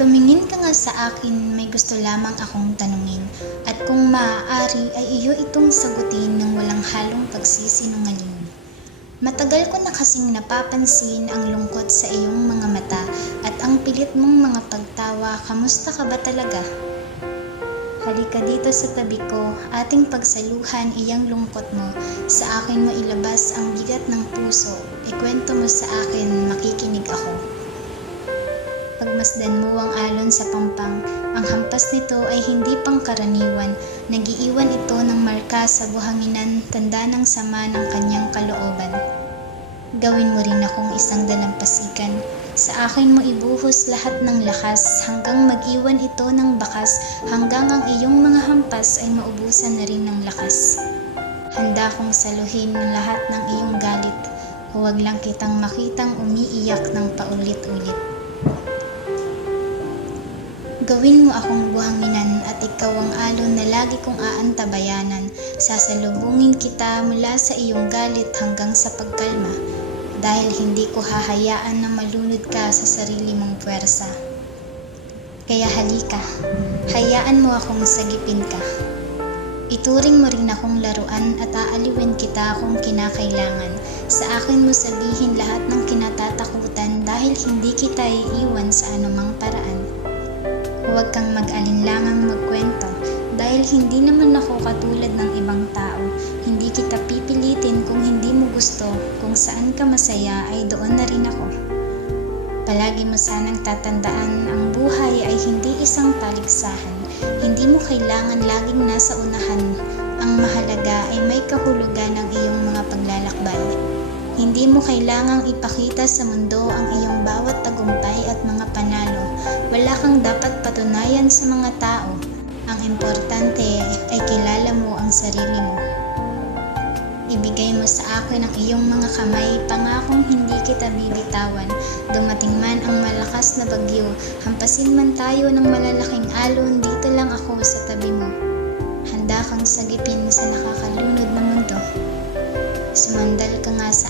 Tumingin ka nga sa akin, may gusto lamang akong tanungin, at kung maaari ay iyo itong sagutin ng walang halong pagsisinungaling. Matagal ko na kasing napapansin ang lungkot sa iyong mga mata at ang pilit mong mga pagtawa. Kamusta ka ba talaga? Halika dito sa tabi ko, ating pagsaluhan iyang lungkot mo. Sa akin mo ilabas ang bigat ng puso, ikwento mo sa akin, makikinig ako. Pagmasdan mo ang alon sa pampang, ang hampas nito ay hindi pangkaraniwan. Nagiiwan ito ng marka sa buhanginan, tanda ng sama ng kanyang kalooban. Gawin mo rin akong isang dalampasigan. Sa akin mo ibuhos lahat ng lakas, hanggang mag-iwan ito ng bakas, hanggang ang iyong mga hampas ay maubusan na rin ng lakas. Handa kong saluhin ng lahat ng iyong galit, huwag lang kitang makitang umiiyak ng paulit-ulit. Gawin mo akong buhanginan at ikaw ang alon na lagi kong aantabayanan. Sasalubungin kita mula sa iyong galit hanggang sa pagkalma, dahil hindi ko hahayaan na malunod ka sa sarili mong puwersa. Kaya halika, hayaan mo akong sagipin ka. Ituring mo rin akong laruan at aaliwin kita kung kinakailangan. Sa akin mo sabihin lahat ng kinatatakutan, dahil hindi kita iiwan sa anumang paraan. Huwag kang mag-alinlangang magkwento, dahil hindi naman ako katulad ng ibang tao. Hindi kita pipilitin kung hindi mo gusto. Kung saan ka masaya ay doon na rin ako. Palagi mo sanang tatandaan, ang buhay ay hindi isang paligsahan. Hindi mo kailangan laging nasa unahan. Ang mahalaga ay may kahulugan ng iyong mga paglalakbay. Hindi mo kailangang ipakita sa mundo ang iyong bawat tagumpay at mga panalo. Wala kang dapat patunayan sa mga tao. Ang importante ay kilala mo ang sarili mo. Ibigay mo sa akin ang iyong mga kamay, pangakong hindi kita bibitawan. Dumating man ang malakas na bagyo, hampasin man tayo ng malalaking alon, dito lang ako sa tabi mo. Handa kang sagipin sa nakakalunod na mundo. Sumandal ka nga sa